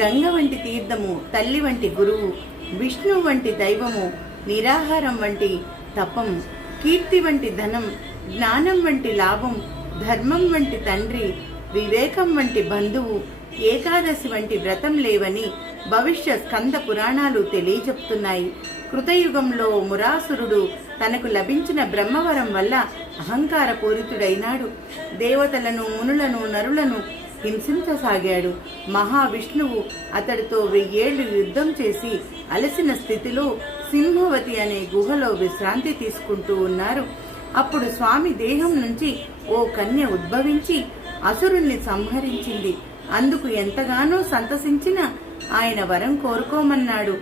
గంగ వంటి తీర్థము, తల్లి వంటి గురువు, విష్ణు వంటి దైవము, నిరాహారం వంటి తపం, కీర్తి వంటి ధనం, జ్ఞానం వంటి లాభం, ధర్మం వంటి తండ్రి, వివేకం వంటి బంధువు, ఏకాదశి వంటి వ్రతం లేవని భవిష్య స్కంద పురాణాలు తెలియజెప్తున్నాయి. కృతయుగంలో మురాసురుడు తనకు లభించిన బ్రహ్మవరం వల్ల అహంకార పూరితుడైనాడు. దేవతలను, మునులను, నరులను హింసించసాగాడు. మహావిష్ణువు అతడితో 1000 ఏళ్లు యుద్ధం చేసి అలసిన స్థితిలో సింహవతి అనే గుహలో విశ్రాంతి తీసుకుంటూ ఉన్నారు. అప్పుడు స్వామి దేహం నుంచి ఓ కన్య ఉద్భవించి అసురుణ్ణి సంహరించింది. అందుకు ఎంతగానో సంతసించిన ఆయన వరం కోరుకోమన్నాడు.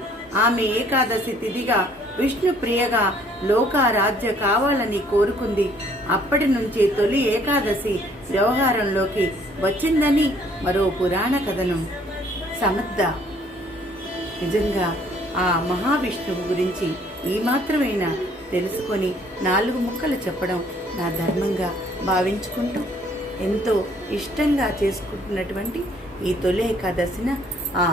ఆమె ఏకాదశి తిథిగా విష్ణు ప్రియగా లోకారాజ్య కావాలని కోరుకుంది. అప్పటి నుంచి తొలి ఏకాదశి వ్యవహారంలోకి వచ్చిందని మరో పురాణ కథనం. సమర్థ, నిజంగా ఆ మహావిష్ణువు గురించి ఈ మాత్రమైనా తెలుసుకొని 4 ముక్కలు చెప్పడం నా ధర్మంగా భావించుకుంటూ ఎంతో ఇష్టంగా చేసుకుంటున్నటువంటి ఈ తొలి ఏకాదశిన ఆ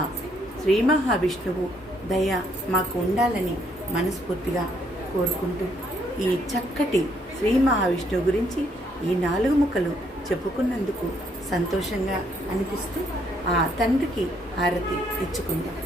శ్రీ మహావిష్ణువు దయ మాకు ఉండాలని మనస్ఫూర్తిగా కోరుకుంటూ ఈ చక్కటి శ్రీ మహావిష్ణువు గురించి ఈ 4 ముక్కలు చెప్పుకున్నందుకు సంతోషంగా అనిపిస్తూ ఆ తండ్రికి హారతి ఇచ్చుకుందాం.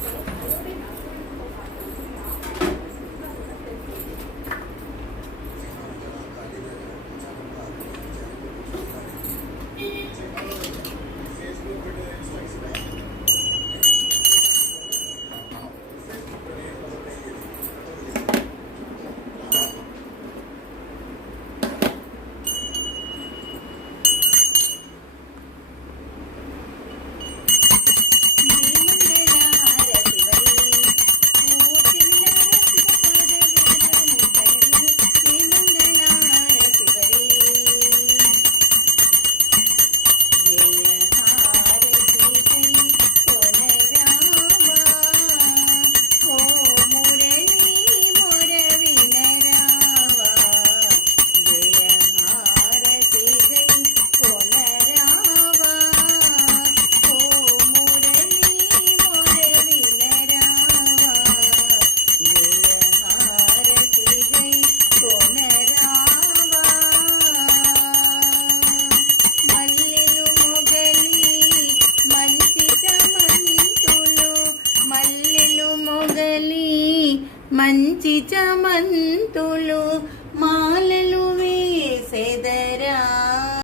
మంచి చమన్